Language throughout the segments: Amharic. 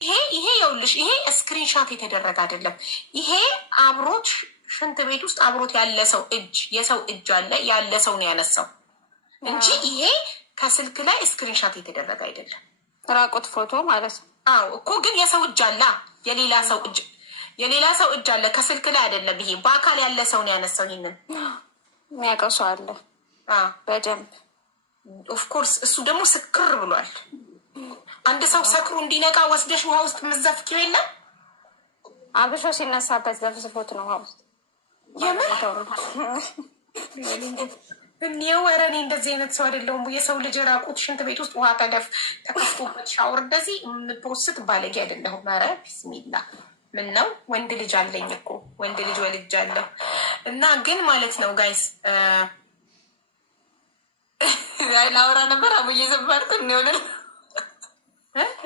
ይሄ ይኸውልሽ፣ ይሄ ስክሪንሻት የተደረገ አይደለም። ይሄ አብሮት ሽንት ቤት ውስጥ አብሮት ያለ ሰው እጅ የሰው እጅ አለ ያለ ሰው ነው ያነሳው እንጂ ይሄ ከስልክ ላይ ስክሪንሻት የተደረገ አይደለም። ራቁት ፎቶ ማለት ነው። አዎ እኮ ግን የሰው እጅ አለ፣ የሌላ ሰው እጅ አለ፣ ከስልክ ላይ አይደለም። ይሄ በአካል ያለ ሰው ነው ያነሳው። ይህንን የሚያውቀው ሰው አለ በደንብ ኦፍኮርስ። እሱ ደግሞ ስክር ብሏል። አንድ ሰው ሰክሩ እንዲነቃ ወስደሽ ውሃ ውስጥ ምዘፍኪው የለም። አብሾ ሲነሳበት ዘፍዝፎት ነው ውሃ ውስጥ እኔው ኧረ እኔ እንደዚህ አይነት ሰው አይደለሁም። የሰው ልጅ ራቁት ሽንት ቤት ውስጥ ውሃ ተከፍቶበት ሻወር እንደዚህ የምትወስድ ባለጌ አይደለሁም። ኧረ ቢስሚላ ምን ነው ወንድ ልጅ አለኝ እኮ ወንድ ልጅ ወልጃለሁ። እና ግን ማለት ነው ጋይስ ላውራ ነበር አቡዬ ዘባርኩ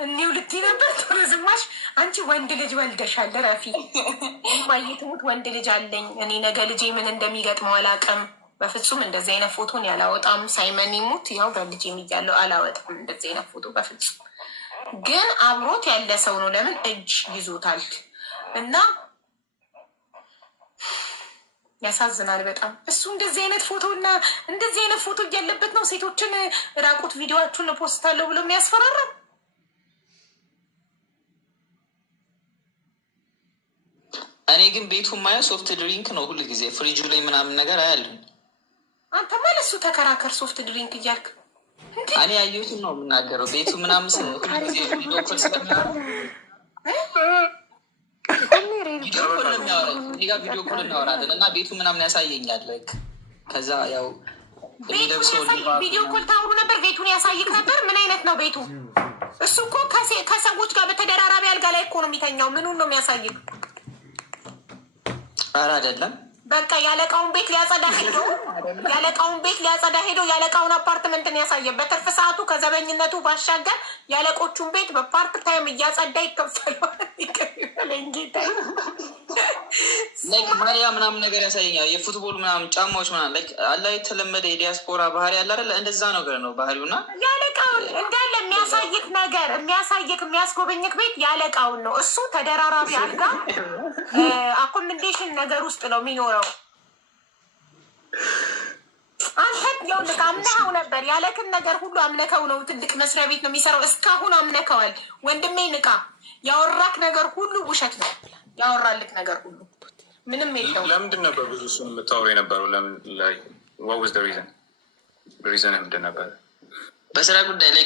እኒው ልትይ ነበር ቶሎ ዝማሽ። አንቺ ወንድ ልጅ ወልደሻል ረፊ ማየትሙት ወንድ ልጅ አለኝ እኔ። ነገ ልጄ ምን እንደሚገጥመው አላውቅም። በፍጹም እንደዚህ አይነት ፎቶን ያላወጣም። ሳይመን ይሙት ያው በልጅ የሚያለው አላወጣም እንደዚህ አይነት ፎቶ በፍጹም። ግን አብሮት ያለ ሰው ነው። ለምን እጅ ይዞታል። እና ያሳዝናል በጣም። እሱ እንደዚህ አይነት ፎቶ እና እንደዚህ አይነት ፎቶ እያለበት ነው ሴቶችን ራቁት ቪዲዮዎቹን ፖስታለሁ ብሎ የሚያስፈራራ። እኔ ግን ቤቱ ማያ ሶፍት ድሪንክ ነው ሁሉ ጊዜ ፍሪጁ ላይ ምናምን ነገር አያለን። አንተ ማለት እሱ ተከራከር ሶፍት ድሪንክ እያልክ እኔ ያየሁትን ነው የምናገረው። ቤቱ ምናምን ቪዲዮ ኮል እናወራለን እና ቤቱ ምናምን ያሳየኛል። ከዛ ያው ቪዲዮ ኮል ታውሩ ነበር። ቤቱን ያሳይክ ነበር። ምን አይነት ነው ቤቱ? እሱ እኮ ከሰዎች ጋር በተደራራቢ አልጋ ላይ እኮ ነው የሚተኛው። ምኑን ነው የሚያሳይክ? ኧረ አይደለም በቃ ያለቃውን ቤት ሊያጸዳ ሄዶ ያለቃውን አፓርትመንትን ያሳየን። በትርፍ ሰዓቱ ከዘበኝነቱ ባሻገር ያለቆቹን ቤት በፓርት ታይም እያጸዳ ይከፈላል። ማያ ምናምን ነገር ያሳየኛል። የፉትቦል ምናምን ጫማዎች ምናምን አላ የተለመደ የዲያስፖራ ባህሪ ያለ አይደለ? እንደዛ ነገር ነው ባህሪው። እና ያለቃውን እንዳለ የሚያሳይክ ነገር የሚያስጎበኝክ ቤት ያለቃውን ነው። እሱ ተደራራቢ አልጋ አኮመንዴሽን ነገር ውስጥ ነው የሚኖረው። አንተ ይኸውልህ አምነኸው ነበር ያለክን ነገር ሁሉ አምነከው ነው። ትልቅ መስሪያ ቤት ነው የሚሰራው። እስካሁን አምነከዋል። ወንድሜ ንቃ። ያወራክ ነገር ሁሉ ውሸት ነው። ያወራልክ ነገር ሁሉ ምንም የለውም። ለምንድን ነበር ብዙ እሱን የምታወሩ የነበረው? ለምን ላይ what was the reason ምንድን ነበር? በስራ ጉዳይ ላይ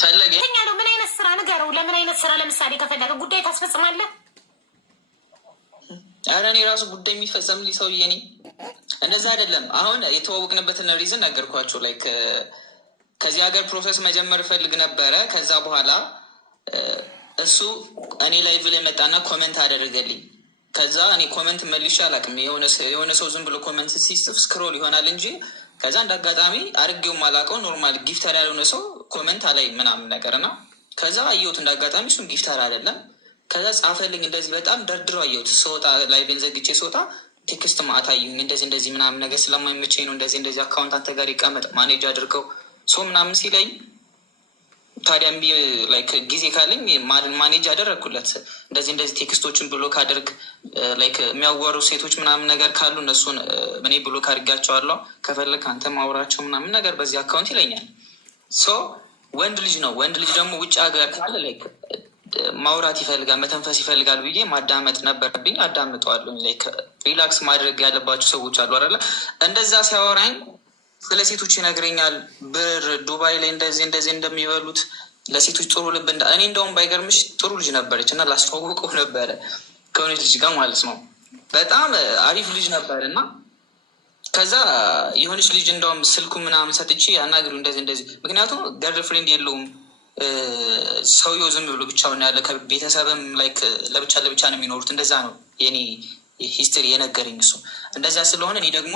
ፈለገ ነው። ምን አይነት ስራ ንገረው። ለምን አይነት ስራ? ለምሳሌ ከፈለገ ጉዳይ ታስፈጽማለህ። ኧረ እኔ ራሱ ጉዳይ የሚፈጸምልኝ ሰውዬ ነኝ። እንደዛ አይደለም። አሁን የተዋወቅንበትን ሪዝን ነገርኳቸው። ከዚህ ሀገር ፕሮሰስ መጀመር እፈልግ ነበረ። ከዛ በኋላ እሱ እኔ ላይቭ ላይ መጣና ኮመንት አደረገልኝ። ከዛ እኔ ኮመንት መልሼ አላውቅም። የሆነ ሰው ዝም ብሎ ኮመንት ሲጽፍ ስክሮል ይሆናል እንጂ ከዛ እንደ አጋጣሚ አድርጌው ማላውቀው ኖርማል ጊፍተር ያልሆነ ሰው ኮመንት አላይ ምናምን ነገር እና ከዛ አየሁት እንደ አጋጣሚ እሱም ጊፍተር አይደለም። ከዛ ጻፈልኝ እንደዚህ በጣም ደርድሮ አየሁት። ስወጣ ላይቭን ዘግቼ ስወጣ ቴክስት ማታ አየሁኝ። እንደዚህ ምናምን ነገር ስለማይመቸኝ ነው እንደዚህ አካውንት አንተ ጋር ይቀመጥ ማኔጅ አድርገው ሰው ምናምን ሲለኝ ታዲያም ጊዜ ካለኝ ማኔጅ አደረግኩለት። እንደዚህ ቴክስቶችን ብሎክ አድርግ የሚያወሩ ሴቶች ምናምን ነገር ካሉ እነሱን እኔ ብሎክ አድርጋቸዋለሁ። ከፈለግ አንተ ማውራቸው ምናምን ነገር በዚህ አካውንት ይለኛል። ወንድ ልጅ ነው። ወንድ ልጅ ደግሞ ውጭ ሀገር ካለ ማውራት ይፈልጋል፣ መተንፈስ ይፈልጋል ብዬ ማዳመጥ ነበረብኝ። አዳምጠዋለሁ። ሪላክስ ማድረግ ያለባቸው ሰዎች አሉ አይደለ? እንደዛ ሲያወራኝ ስለ ሴቶች ይነግረኛል። ብር ዱባይ ላይ እንደዚህ እንደሚበሉት ለሴቶች ጥሩ ልብ እኔ እንደውም ባይገርምሽ ጥሩ ልጅ ነበረች እና ላስተዋውቀው ነበረ ከሆነች ልጅ ጋር ማለት ነው። በጣም አሪፍ ልጅ ነበር እና ከዛ የሆነች ልጅ እንደውም ስልኩ ምናምን ሰጥቼ አናግሪው እንደዚህ ምክንያቱም ገርል ፍሬንድ የለውም ሰውየው ዝም ብሎ ብቻውን ያለ ከቤተሰብም ለብቻ ነው የሚኖሩት። እንደዛ ነው የኔ ሂስትሪ የነገረኝ እሱ። እንደዛ ስለሆነ እኔ ደግሞ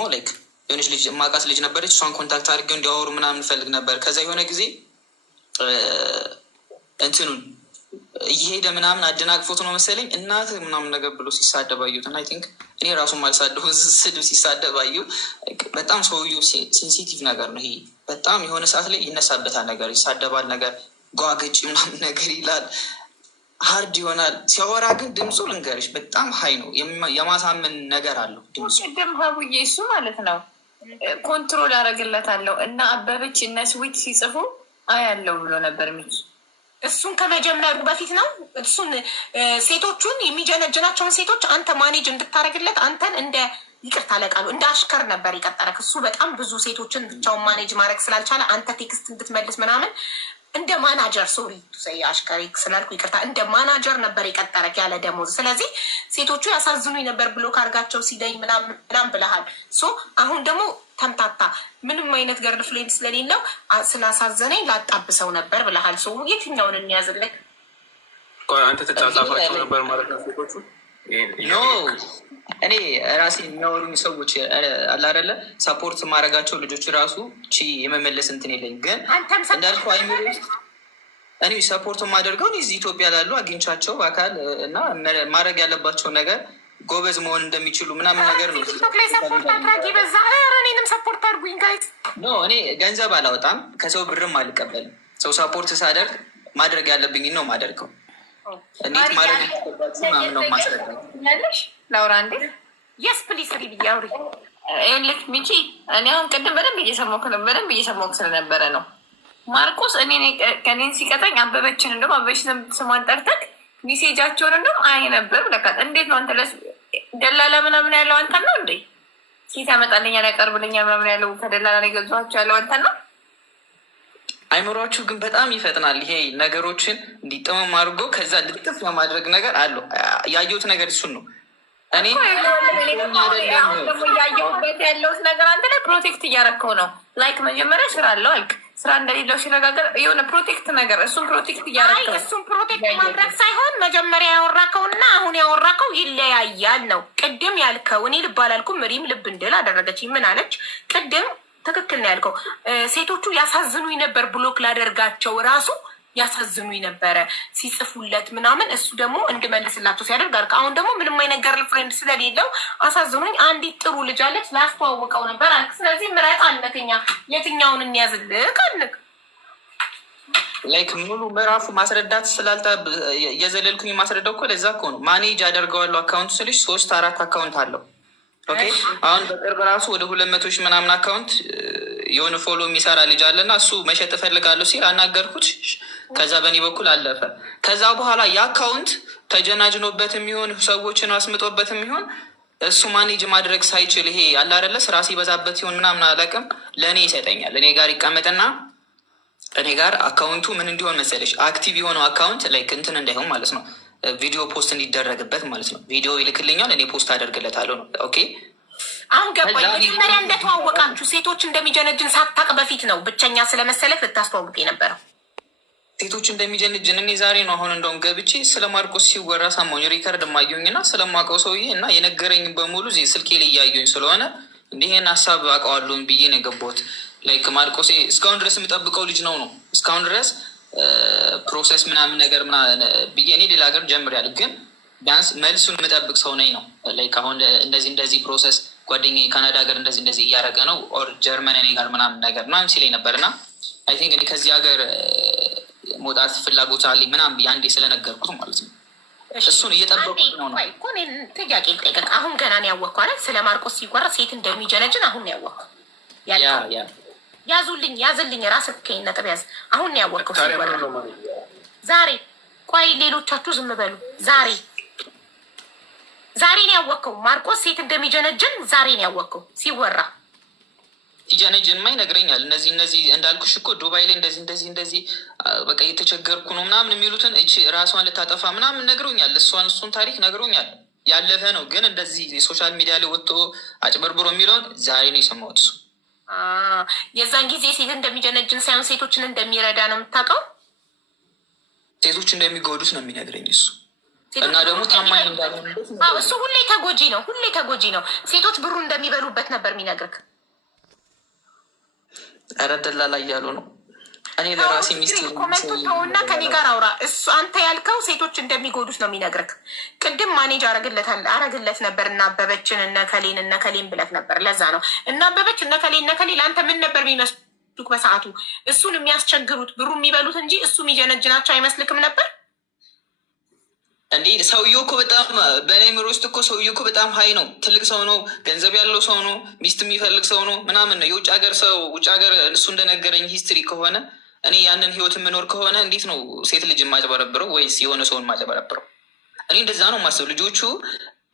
የሆነች ልጅ ማቃት ልጅ ነበረች። እሷን ኮንታክት አድርገው እንዲያወሩ ምናምን ፈልግ ነበር። ከዛ የሆነ ጊዜ እንትኑን እየሄደ ምናምን አደናቅፎት ነው መሰለኝ እናት ምናምን ነገር ብሎ ሲሳደብ አየሁት። እና አይ ቲንክ እኔ ራሱ ማልሳደውን ስድብ ሲሳደብ አየሁ። በጣም ሰውየው ሴንሲቲቭ ነገር ነው ይሄ። በጣም የሆነ ሰዓት ላይ ይነሳበታል ነገር፣ ይሳደባል ነገር፣ ጓገጭ ምናምን ነገር ይላል። ሀርድ ይሆናል። ሲያወራ ግን ድምፁ ልንገርሽ በጣም ሀይ ነው። የማሳመን ነገር አለው ድምፁ። ቅድም ሀቡዬ እሱ ማለት ነው ኮንትሮል አደረግለታለሁ እና አበበች እነ ስዊት ሲጽፉ አያለው ብሎ ነበር ሚኪ። እሱን ከመጀመሩ በፊት ነው። እሱን ሴቶቹን የሚጀነጅናቸውን ሴቶች አንተ ማኔጅ እንድታደርግለት አንተን እንደ ይቅርታ ለቃሉ እንደ አሽከር ነበር የቀጠረክ። እሱ በጣም ብዙ ሴቶችን ብቻውን ማኔጅ ማድረግ ስላልቻለ አንተ ቴክስት እንድትመልስ ምናምን እንደ ማናጀር ሶሪ አሽከሪ ስላልኩ ይቅርታ፣ እንደ ማናጀር ነበር የቀጠረክ ያለ ደሞዝ። ስለዚህ ሴቶቹ ያሳዝኑኝ ነበር ብሎ ካርጋቸው ሲለኝ ምናምን ብለሃል። ሶ አሁን ደግሞ ተምታታ ምንም አይነት ገርል ፍሬንድ ስለሌለው ስላሳዘነኝ ላጣብሰው ነበር ብለሃል። ሶ የትኛውን እንያዝልክ? አንተ ተጫጻፋቸው ነበር ማለት ነው ሴቶቹ? ኖ እኔ ራሴ የሚያወሩኝ ሰዎች አላደለ ሰፖርት ማድረጋቸው ልጆች ራሱ የመመለስ እንትን የለኝ። ግን እንዳልኩ አይምሮ እኔ ሰፖርት የማደርገው እዚህ ኢትዮጵያ ላሉ አግኝቻቸው በአካል እና ማድረግ ያለባቸው ነገር ጎበዝ መሆን እንደሚችሉ ምናምን ነገር ነው። ሰፖርት አድርጉኝ ጋይዝ። ኖ እኔ ገንዘብ አላወጣም፣ ከሰው ብርም አልቀበልም። ሰው ሰፖርት ሳደርግ ማድረግ ያለብኝ ነው ማደርገው። እንዴት ማድረግ ምናምን ነው ማስረዳለሽ። ላውራ እንዴ? የስ ፕሊስ ሪ ብያውሪ ልክ ሚኪ እኔ አሁን ቅድም በደንብ እየሰማሁህ ስለነበረ ነው። ማርቆስ ከኔን ሲቀጠኝ አበበችን እንደውም አበበች ስሟን ጠርተህ ሜሴጃቸውን እንደውም አይ ነበር ብለካት። እንዴት ነው አንተ ደላላ ምናምን ያለው አንተን ነው እንዴ? ሴት ያመጣልኛል ያቀርብልኛል ምናምን ያለው ከደላላ ነው የገዛኋቸው ያለው አንተን ነው? አይምሯችሁ ግን በጣም ይፈጥናል። ይሄ ነገሮችን እንዲጠመም አድርጎ ከዛ ልጥፍ ለማድረግ ነገር አለው። ያየሁት ነገር እሱን ነው። እኔ ደግሞ እያየሁበት ያለሁት ነገር አንተ ላይ ፕሮቴክት እያረከው ነው። ላይክ መጀመሪያ ስራ አለው አልክ፣ ስራ እንደሌለው ሲነጋገር የሆነ ፕሮቴክት ነገር እሱን ፕሮቴክት እያረከው። እሱን ፕሮቴክት ማድረግ ሳይሆን መጀመሪያ ያወራከውና አሁን ያወራከው ይለያያል ነው። ቅድም ያልከው እኔ ልብ አላልኩም፣ ሪም ልብ እንድል አደረገች። ምን አለች ቅድም? ትክክል ነው ያልከው። ሴቶቹ ያሳዝኑኝ ነበር ብሎክ ላደርጋቸው ራሱ ያሳዝኑኝ ነበረ ሲጽፉለት ምናምን፣ እሱ ደግሞ እንድመልስላቸው ሲያደርግ አልክ። አሁን ደግሞ ምንም አይነት ገርል ፍሬንድ ስለሌለው አሳዝኑኝ አንዲት ጥሩ ልጅ አለች ላስተዋውቀው ነበር አልክ። ስለዚህ ምረጥ አለክኛ የትኛውን እንያዝልክ አልክ። ላይክ ሙሉ ምዕራፉ ማስረዳት ስላልታ የዘለልኩኝ ማስረዳው እኮ ለዛ እኮ ነው። ማኔጅ አደርገዋለሁ አካውንት ስልሽ 3-4 አካውንት አለው። ኦኬ አሁን በቅርብ ራሱ ወደ 200 ሺህ ምናምን አካውንት የሆነ ፎሎ የሚሰራ ልጅ አለና እሱ መሸጥ እፈልጋለሁ ሲል አናገርኩት። ከዛ በእኔ በኩል አለፈ። ከዛ በኋላ የአካውንት ተጀናጅኖበት የሚሆን ሰዎችን አስምጦበት የሚሆን እሱ ማኔጅ ማድረግ ሳይችል ይሄ አለ አይደለ ስራ ሲበዛበት ሲሆን ምናምን አላውቅም፣ ለእኔ ይሰጠኛል። እኔ ጋር ይቀመጥና እኔ ጋር አካውንቱ ምን እንዲሆን መሰለሽ አክቲቭ የሆነው አካውንት ላይክ እንትን እንዳይሆን ማለት ነው ቪዲዮ ፖስት እንዲደረግበት ማለት ነው። ቪዲዮ ይልክልኛል፣ እኔ ፖስት አደርግለታለሁ ነው። ኦኬ አሁን ገባኝ። መጀመሪያ እንደተዋወቃችሁ ሴቶች እንደሚጀነጅን ሳታቅ በፊት ነው ብቸኛ ስለመሰለህ ልታስተዋውቅ የነበረው? ሴቶች እንደሚጀንጅን እኔ ዛሬ ነው አሁን እንደውም ገብቼ ስለ ማርቆስ ሲወራ ሰማሁኝ። ሪከርድ ማየሁኝ እና ስለማውቀው ሰውዬ እና የነገረኝ በሙሉ ስልኬ ላይ እያየሁኝ ስለሆነ እንዲህን ሀሳብ አውቀዋለሁኝ ብዬ ነው የገባሁት። ላይክ ማርቆሴ እስካሁን ድረስ የምጠብቀው ልጅ ነው እስካሁን ድረስ ፕሮሰስ ምናምን ነገር ብዬ እኔ ሌላ ሀገር ጀምሬያለሁ፣ ግን ቢያንስ መልሱን የምጠብቅ ሰው ነኝ ነው። ላይክ አሁን እንደዚህ ፕሮሰስ ጓደኛዬ ካናዳ ሀገር እንደዚህ እያደረገ ነው ኦር ጀርመን እኔ ጋር ምናምን ነገር ምናምን ሲለኝ ነበር እና አይ ቲንክ እኔ ከዚህ ሀገር መውጣት ፍላጎት አለኝ ምናምን ብዬ አንዴ ስለነገርኩት ማለት ነው። እሱን እየጠበቁት ነው። ጥያቄ ልጠይቅህ። አሁን ገና ነው ያወቅኩህ አይደል? ስለ ማርቆስ ሲወራ ሴት እንደሚጀነጅን አሁን ነው ያወቅኩህ። ያዝልኝ ራስህ ከይን ነጥብ ያዝ። አሁን ነው ያወቅኸው ሲወራ ዛሬ። ቆይ ሌሎቻችሁ ዝም በሉ። ዛሬ ነው ያወቅኸው ማርቆስ ሴት እንደሚጀነጅን ዛሬ ነው ያወቅኸው ሲወራ። ሲጀነጅንማ ይነግረኛል። እነዚህ እንዳልኩሽ እኮ ዱባይ ላይ እንደዚህ በቃ እየተቸገርኩ ነው ምናምን የሚሉትን እቺ ራሷን ልታጠፋ ምናምን ነግሮኛል። እሱን ታሪክ ነግሮኛል። ያለፈ ነው ግን እንደዚህ ሶሻል ሚዲያ ላይ ወጥቶ አጭበርብሮ የሚለውን ዛሬ ነው የሰማሁት። እሱ የዛን ጊዜ ሴት እንደሚጀነጅን ሳይሆን ሴቶችን እንደሚረዳ ነው የምታውቀው። ሴቶች እንደሚጎዱት ነው የሚነግረኝ እሱ እና ደግሞ ታማኝ እንዳልሆነ እሱ ሁሌ ተጎጂ ነው። ሴቶች ብሩ እንደሚበሉበት ነበር የሚነግርህ። ኧረ ደላላ እያሉ ነው። እኔ ለራሴ ሚስት ኮመንቱ ተውና ከኔ ጋር አውራ። እሱ አንተ ያልከው ሴቶች እንደሚጎዱት ነው የሚነግርህ። ቅድም ማኔጅ አረግለት ነበር እና አበበችን እነከሌን ብለት ነበር። ለዛ ነው እና አበበች እነከሌ ለአንተ ምን ነበር የሚመስሉት በሰዓቱ? እሱን የሚያስቸግሩት ብሩ የሚበሉት እንጂ እሱ የሚጀነጅናቸው አይመስልክም ነበር? እንዴ ሰውዬው እኮ በጣም በእኔ ምሮ ውስጥ እኮ ሰውዬው እኮ በጣም ሀይ ነው። ትልቅ ሰው ነው። ገንዘብ ያለው ሰው ነው። ሚስት የሚፈልግ ሰው ነው ምናምን ነው። የውጭ ሀገር ሰው ውጭ ሀገር እሱ እንደነገረኝ ሂስትሪ ከሆነ እኔ ያንን ህይወት የምኖር ከሆነ እንዴት ነው ሴት ልጅ የማጨበረብረው ወይስ የሆነ ሰውን የማጨበረብረው? እኔ እንደዛ ነው የማስብ። ልጆቹ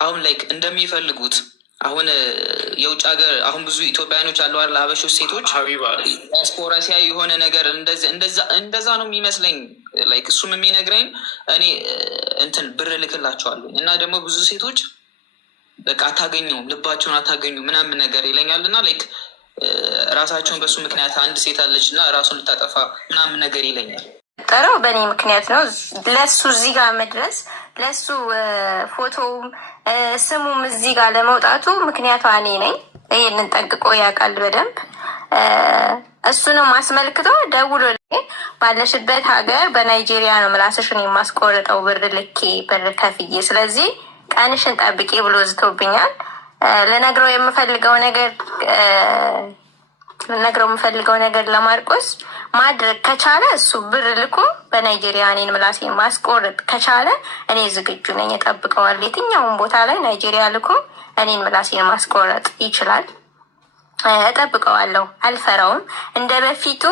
አሁን ላይክ እንደሚፈልጉት አሁን የውጭ ሀገር አሁን ብዙ ኢትዮጵያውያኖች አሉ አለ ሀበሾች ሴቶች ዲያስፖራ ሲያይ የሆነ ነገር እንደዛ ነው የሚመስለኝ። ላይክ እሱም የሚነግረኝ እኔ እንትን ብር ልክላቸዋለሁ እና ደግሞ ብዙ ሴቶች በቃ አታገኙም፣ ልባቸውን አታገኙ ምናምን ነገር ይለኛል እና ላይክ ራሳቸውን በሱ ምክንያት አንድ ሴት አለች እና ራሱን ልታጠፋ ምናምን ነገር ይለኛል። ጠረው በእኔ ምክንያት ነው ለሱ እዚህ ጋር መድረስ ለሱ ፎቶውም ስሙም እዚህ ጋር ለመውጣቱ ምክንያቷ እኔ ነኝ። ይህንን ጠንቅቆ ያውቃል በደንብ። እሱንም አስመልክቶ ደውሎ ባለሽበት ሀገር በናይጄሪያ ነው ምላስሽን የማስቆርጠው ብር ልኬ ብር ከፍዬ፣ ስለዚህ ቀንሽን ጠብቄ ብሎ ዝቶብኛል። ልነግረው የምፈልገው ነገር ለማርቆስ ማድረግ ከቻለ እሱ ብር ልኮ በናይጄሪያ እኔን ምላሴን ማስቆረጥ ከቻለ እኔ ዝግጁ ነኝ፣ እጠብቀዋለሁ። የትኛውን ቦታ ላይ ናይጄሪያ ልኮ እኔን ምላሴን ማስቆረጥ ይችላል፣ እጠብቀዋለሁ። አልፈራውም። እንደ በፊቱ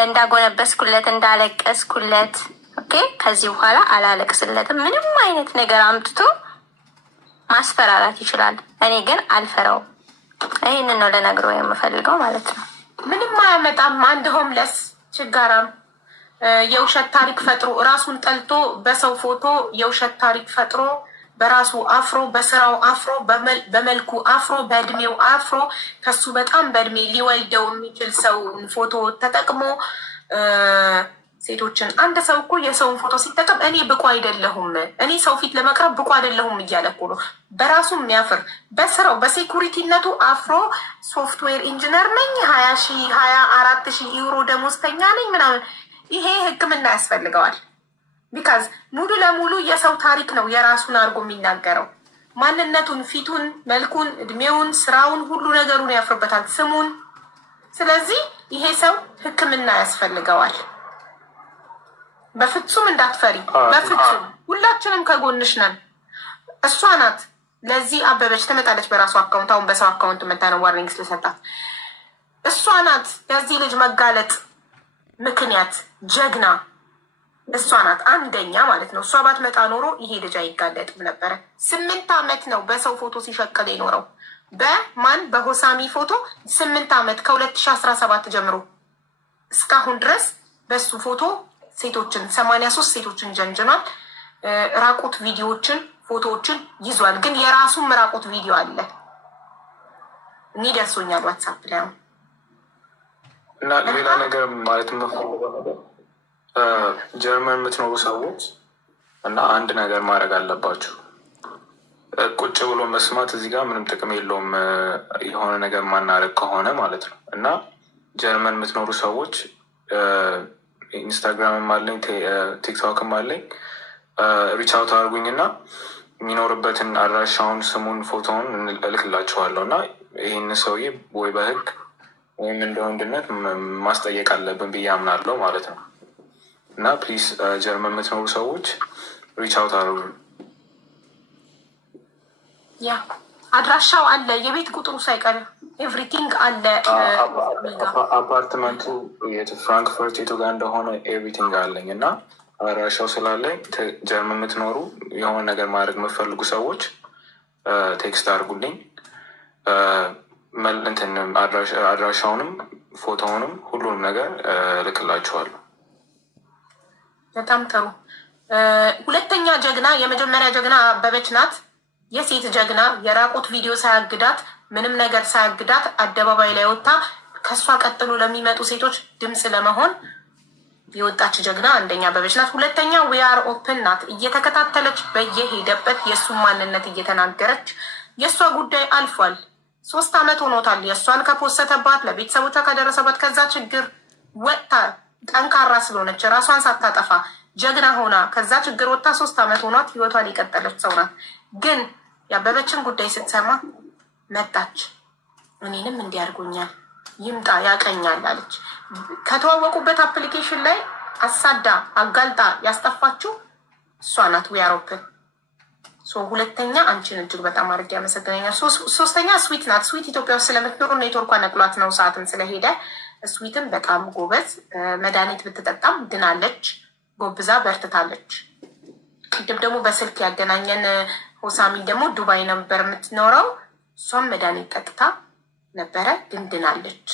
እንዳጎነበስኩለት እንዳለቀስኩለት ኦኬ፣ ከዚህ በኋላ አላለቅስለትም። ምንም አይነት ነገር አምጥቶ ማስፈራራት ይችላል። እኔ ግን አልፈራውም። ይህንን ነው ልነግረው የምፈልገው ማለት ነው። ምንም አያመጣም። አንድ ሆምለስ ችጋራም የውሸት ታሪክ ፈጥሮ ራሱን ጠልቶ በሰው ፎቶ የውሸት ታሪክ ፈጥሮ በራሱ አፍሮ በስራው አፍሮ በመልኩ አፍሮ በእድሜው አፍሮ ከሱ በጣም በእድሜ ሊወልደው የሚችል ሰው ፎቶ ተጠቅሞ ሴቶችን አንድ ሰው እኮ የሰውን ፎቶ ሲጠቀም እኔ ብቁ አይደለሁም፣ እኔ ሰው ፊት ለመቅረብ ብቁ አይደለሁም እያለ እኮ ነው። በራሱ የሚያፍር በስራው በሴኩሪቲነቱ አፍሮ ሶፍትዌር ኢንጂነር ነኝ 24,000 ዩሮ ደሞዝተኛ ነኝ ምናምን። ይሄ ሕክምና ያስፈልገዋል። ቢካዝ ሙሉ ለሙሉ የሰው ታሪክ ነው የራሱን አድርጎ የሚናገረው። ማንነቱን፣ ፊቱን፣ መልኩን፣ እድሜውን፣ ስራውን፣ ሁሉ ነገሩን ያፍርበታል፣ ስሙን። ስለዚህ ይሄ ሰው ሕክምና ያስፈልገዋል። በፍጹም እንዳትፈሪ፣ በፍጹም ሁላችንም ከጎንሽ ነን። እሷ ናት ለዚህ አበበች ትመጣለች በራሱ አካውንት። አሁን በሰው አካውንት መታ ነው ዋርኒንግ ስለሰጣት። እሷ ናት ለዚህ ልጅ መጋለጥ ምክንያት ጀግና እሷ ናት፣ አንደኛ ማለት ነው። እሷ ባትመጣ ኖሮ ይሄ ልጅ አይጋለጥም ነበረ። 8 ዓመት ነው በሰው ፎቶ ሲሸቅል የኖረው። በማን በሆሳሚ ፎቶ 8 ዓመት ከ2017 ጀምሮ እስካሁን ድረስ በሱ ፎቶ ሴቶችን 83 ሴቶችን ጀንጅኗል። ራቁት ቪዲዮዎችን ፎቶዎችን ይዟል። ግን የራሱም ራቁት ቪዲዮ አለ። እኔ ደርሶኛል ዋትሳፕ ላይ እና ሌላ ነገር ማለት የምፈልገው ነገር ጀርመን የምትኖሩ ሰዎች እና አንድ ነገር ማድረግ አለባችሁ። ቁጭ ብሎ መስማት እዚህ ጋር ምንም ጥቅም የለውም፣ የሆነ ነገር ማናደርግ ከሆነ ማለት ነው። እና ጀርመን የምትኖሩ ሰዎች ኢንስታግራምም አለኝ ቲክቶክም አለኝ፣ ሪቻውት አድርጉኝ እና የሚኖርበትን አድራሻውን፣ ስሙን፣ ፎቶውን እልክላችኋለሁ እና ይህን ሰውዬ ወይ በህግ ወይም እንደ ወንድነት ማስጠየቅ አለብን ብዬ አምናለሁ ማለት ነው። እና ፕሊስ ጀርመን የምትኖሩ ሰዎች ሪቻውት አድርጉኝ። ያ አድራሻው አለ፣ የቤት ቁጥሩ ሳይቀር ኤቭሪቲንግ አለ። አፓርትመንቱ ፍራንክፈርት የቱ ጋር እንደሆነ ኤቭሪቲንግ አለኝ እና አድራሻው ስላለኝ ጀርመን የምትኖሩ የሆነ ነገር ማድረግ የምትፈልጉ ሰዎች ቴክስት አድርጉልኝ። አድራሻውንም ፎቶውንም ሁሉንም ነገር ልክላችኋለሁ። በጣም ጥሩ። ሁለተኛ ጀግና፣ የመጀመሪያ ጀግና አበበች ናት። የሴት ጀግና የራቁት ቪዲዮ ሳያግዳት ምንም ነገር ሳያግዳት አደባባይ ላይ ወጣ ከእሷ ቀጥሎ ለሚመጡ ሴቶች ድምፅ ለመሆን የወጣች ጀግና አንደኛ አበበች ናት። ሁለተኛ ዊአር ኦፕን ናት። እየተከታተለች በየሄደበት የእሱን ማንነት እየተናገረች የእሷ ጉዳይ አልፏል። 3 ዓመት ሆኖታል። የእሷን ከፖሰተባት ለቤተሰቦቿ ከደረሰባት ከዛ ችግር ወጥታ ጠንካራ ስለሆነች ራሷን ሳታጠፋ ጀግና ሆና ከዛ ችግር ወጥታ 3 ዓመት ሆኗት ህይወቷን የቀጠለች ሰው ናት። ግን የአበበችን ጉዳይ ስትሰማ መጣች። እኔንም እንዲያርጎኛል ይምጣ ያቀኛል አለች። ከተዋወቁበት አፕሊኬሽን ላይ አሳዳ አጋልጣ ያስጠፋችው እሷ ናት። ዊአር ኦፕን ሁለተኛ አንቺን እጅግ በጣም አድርጌ ያመሰግነኛል። ሶስተኛ ስዊት ናት። ስዊት ኢትዮጵያ ውስጥ ስለምትኖሩ ኔትወርኳ ነቅሏት ነው ሰዓትም ስለሄደ፣ ስዊትም በጣም ጎበዝ፣ መድኃኒት ብትጠጣም ድናለች፣ ጎብዛ በርትታለች። ቅድም ደግሞ በስልክ ያገናኘን ሆሳሚ ደግሞ ዱባይ ነበር የምትኖረው፣ እሷም መድኃኒት ጠጥታ ነበረ ግን ድናለች።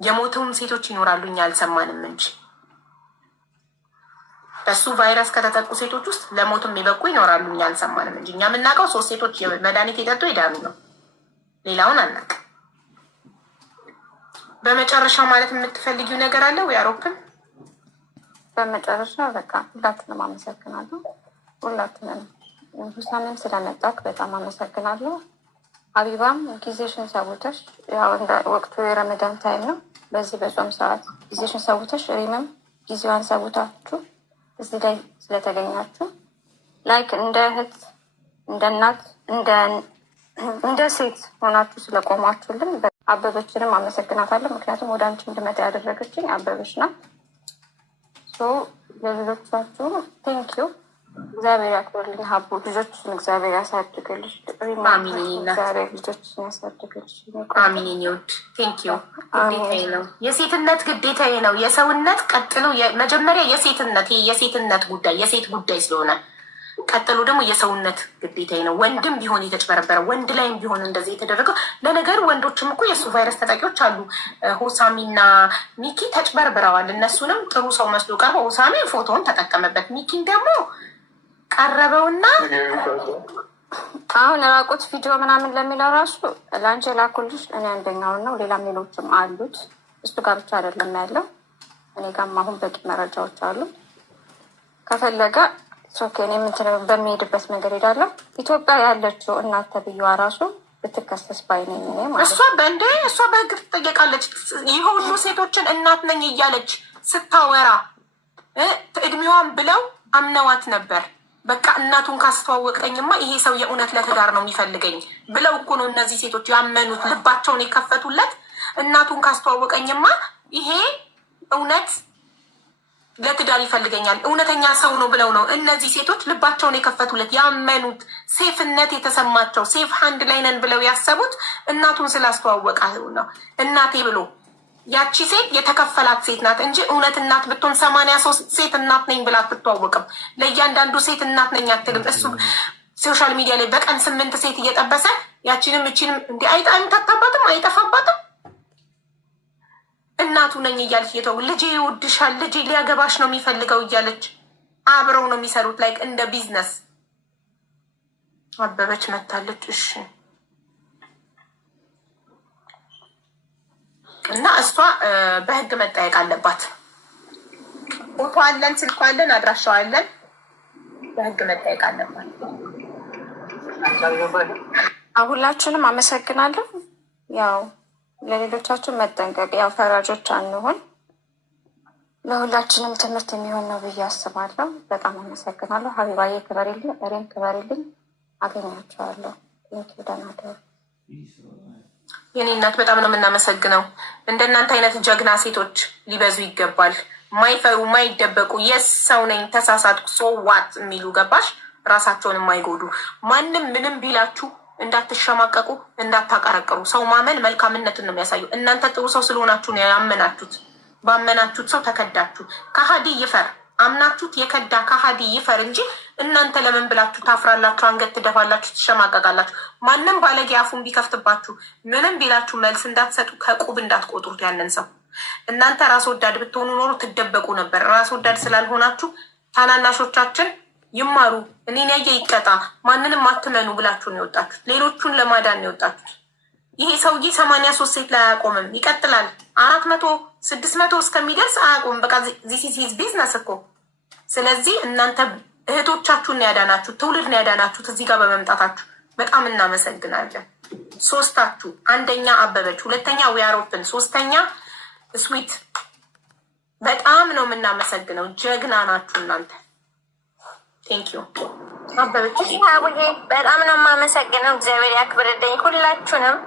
የሞተውም ሴቶች ይኖራሉ እኛ አልሰማንም እንጂ በሱ ቫይረስ ከተጠቁ ሴቶች ውስጥ ለሞትም የበቁ ይኖራሉ እኛ አልሰማንም እንጂ እኛ የምናውቀው 3 ሴቶች መድኃኒት የጠጡ ይዳኑ ነው። ሌላውን አናውቅም። በመጨረሻ ማለት የምትፈልጊው ነገር አለ ወይ አውሮፕን? በመጨረሻ በቃ ሁላችንም አመሰግናለሁ። ሁላችንም ሁሳምም ስለመጣክ በጣም አመሰግናለሁ። ሀቢባም ጊዜሽን ሰውተሽ፣ ያው እንደ ወቅቱ የረመዳን ታይም ነው። በዚህ በጾም ሰዓት ጊዜሽን ሰውተሽ፣ ሪምም ጊዜዋን ሰውታችሁ እዚህ ላይ ስለተገኛችሁ ላይክ እንደ እህት፣ እንደ እናት፣ እንደ ሴት ሆናችሁ ስለቆማችሁልን አበበችንም አመሰግናታለሁ። ምክንያቱም ወደ አንቺ እንድመጣ ያደረገችኝ አበበች ናት። ለልጆቻችሁ ቴንኪዩ። እግዚአብሔር ያክብርልኝ። ሀቡ ልጆችን እግዚአብሔር ያሳድግልሽ። እግዚአብሔር ልጆችን ያሳድግልሽ። አሚን። ኒውድ ቴንኪዩ። ግዴታዬ ነው፣ የሴትነት ግዴታዬ ነው። የሰውነት ቀጥሎ መጀመሪያ የሴትነት ጉዳይ የሴት ጉዳይ ስለሆነ ቀጥሎ ደግሞ የሰውነት ግዴታዬ ነው። ወንድም ቢሆን የተጭበረበረ ወንድ ላይም ቢሆን እንደዚህ የተደረገው። ለነገሩ ወንዶችም እኮ የእሱ ቫይረስ ተጠቂዎች አሉ። ሆሳሚና ሚኪ ተጭበርብረዋል። እነሱንም ጥሩ ሰው መስሎ ቀርበው ሆሳሚ ፎቶውን ተጠቀመበት፣ ሚኪን ደግሞ ቀረበውና አሁን ራቁት ቪዲዮ ምናምን ለሚለው ራሱ ለአንቺ ላኩልሽ። እኔ አንደኛውን ነው፣ ሌላም ሌሎችም አሉት። እሱ ጋር ብቻ አይደለም ያለው፣ እኔ ጋርም አሁን በቂ መረጃዎች አሉ። ከፈለገ ሶኬ እኔ በሚሄድበት መንገድ ሄዳለሁ። ኢትዮጵያ ያለችው እናት ተብዬዋ ራሱ ብትከሰስ ባይነኝ ማለት እሷ በህግ ትጠየቃለች። ይህ ሁሉ ሴቶችን እናት ነኝ እያለች ስታወራ እድሜዋን ብለው አምነዋት ነበር። በቃ እናቱን ካስተዋወቀኝማ ይሄ ሰው የእውነት ለትዳር ነው የሚፈልገኝ ብለው እኮ ነው እነዚህ ሴቶች ያመኑት፣ ልባቸውን የከፈቱለት። እናቱን ካስተዋወቀኝማ ይሄ እውነት ለትዳር ይፈልገኛል፣ እውነተኛ ሰው ነው ብለው ነው እነዚህ ሴቶች ልባቸውን የከፈቱለት፣ ያመኑት፣ ሴፍነት የተሰማቸው፣ ሴፍ ሃንድ ላይ ነን ብለው ያሰቡት እናቱን ስላስተዋወቃ ነው። እናቴ ብሎ ያቺ ሴት የተከፈላት ሴት ናት እንጂ እውነት እናት ብትሆን 83 ሴት እናት ነኝ ብላ አትተዋወቅም። ለእያንዳንዱ ሴት እናት ነኝ አትልም። እሱ ሶሻል ሚዲያ ላይ በቀን 8 ሴት እየጠበሰ ያቺንም እቺንም እንዲ አይታጣባትም አይጠፋባትም። እናቱ ነኝ እያለች እየተው ልጄ ይወድሻል፣ ልጄ ሊያገባሽ ነው የሚፈልገው እያለች አብረው ነው የሚሰሩት። ላይክ እንደ ቢዝነስ። አበበች መታለች። እሺ እና እሷ በህግ መጠየቅ አለባት። ፎቶ አለን፣ ስልኳ አለን፣ አድራሻው አለን። በህግ መጠየቅ አለባት። ሁላችንም አመሰግናለሁ። ያው ለሌሎቻችን መጠንቀቅ፣ ያው ፈራጆች አንሆን፣ ለሁላችንም ትምህርት የሚሆን ነው ብዬ አስባለሁ። በጣም አመሰግናለሁ። ሀቢባዬ ክበሪልኝ፣ እሬም ክበሪልኝ። አገኛቸዋለሁ። ደህና ደሩ። የኔ እናት በጣም ነው የምናመሰግነው። እንደናንተ አይነት ጀግና ሴቶች ሊበዙ ይገባል። ማይፈሩ ማይደበቁ የሰው ነኝ ተሳሳትኩ ሶዋት የሚሉ ገባሽ፣ ራሳቸውን የማይጎዱ ማንም ምንም ቢላችሁ እንዳትሸማቀቁ፣ እንዳታቀረቅሩ። ሰው ማመን መልካምነትን ነው የሚያሳዩ። እናንተ ጥሩ ሰው ስለሆናችሁ ነው ያመናችሁት። ባመናችሁት ሰው ተከዳችሁ። ከሀዲ ይፈር፣ አምናችሁት የከዳ ከሀዲ ይፈር እንጂ እናንተ ለምን ብላችሁ ታፍራላችሁ? አንገት ትደፋላችሁ፣ ትሸማቀቃላችሁ። ማንም ባለጌ አፉን ቢከፍትባችሁ ምንም ቢላችሁ መልስ እንዳትሰጡ፣ ከቁብ እንዳትቆጥሩት ያንን ሰው። እናንተ ራስ ወዳድ ብትሆኑ ኖሮ ትደበቁ ነበር። ራስ ወዳድ ስላልሆናችሁ ታናናሾቻችን ይማሩ፣ እኔን ያየ ይቀጣ፣ ማንንም አትመኑ ብላችሁ ነው የወጣችሁት። ሌሎቹን ለማዳን ነው የወጣችሁት። ይሄ ሰውዬ 83 ሴት ላይ አያቆምም፣ ይቀጥላል። 400 600 እስከሚደርስ አያቆምም። በቃ ዚስ ቢዝነስ እኮ። ስለዚህ እናንተ እህቶቻችሁን ያዳናችሁ፣ ትውልድ ያዳናችሁት እዚህ ጋር በመምጣታችሁ በጣም እናመሰግናለን። ሶስታችሁ፣ አንደኛ አበበች፣ ሁለተኛ ዊያሮፕን፣ ሶስተኛ ስዊት፣ በጣም ነው የምናመሰግነው። ጀግና ናችሁ እናንተ። ቴንኪዩ አበበች። በጣም ነው የማመሰግነው። እግዚአብሔር ያክብርልኝ። ሁላችሁንም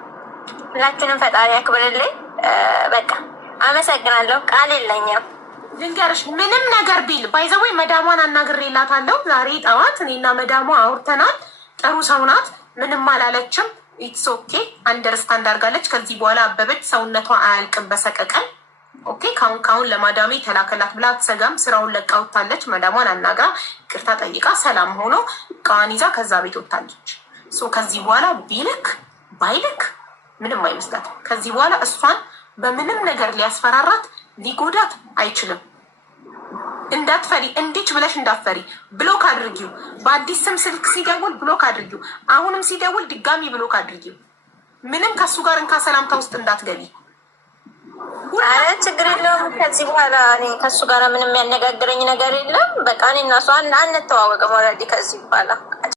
ፈጣሪ ያክብርልኝ። በቃ አመሰግናለሁ። ቃል የለኝም። ልንገርሽ ምንም ነገር ቢል ባይዘወይ መዳሟን አናግሬላታለሁ ዛሬ ጠዋት። እኔና መዳሟ አውርተናል። ጥሩ ሰው ናት። ምንም አላለችም። ኢትስ ኦኬ አንደርስታንድ አድርጋለች። ከዚህ በኋላ አበበች ሰውነቷ አያልቅም በሰቀቀን። ኦኬ ካሁን ለማዳሜ ተላከላት ብላ አትሰጋም። ስራውን ለቃ ወጥታለች። መዳሟን አናግራ ይቅርታ ጠይቃ ሰላም ሆኖ እቃዋን ይዛ ከዛ ቤት ወጥታለች። ከዚህ በኋላ ቢልክ ባይልክ ምንም አይመስላትም። ከዚህ በኋላ እሷን በምንም ነገር ሊያስፈራራት ሊጎዳት አይችልም። እንዳትፈሪ፣ እንዲች ብለሽ እንዳትፈሪ። ብሎክ አድርጊው። በአዲስ ስም ስልክ ሲደውል ብሎክ አድርጊው። አሁንም ሲደውል ድጋሚ ብሎክ አድርጊው። ምንም ከሱ ጋር እንካ ሰላምታ ውስጥ እንዳትገቢ። አረ ችግር የለውም። ከዚህ በኋላ እኔ ከሱ ጋር ምንም ያነጋግረኝ ነገር የለም። በቃ እኔ እና እሱ አንተዋወቅም። ኦልሬዲ ከዚህ በኋላ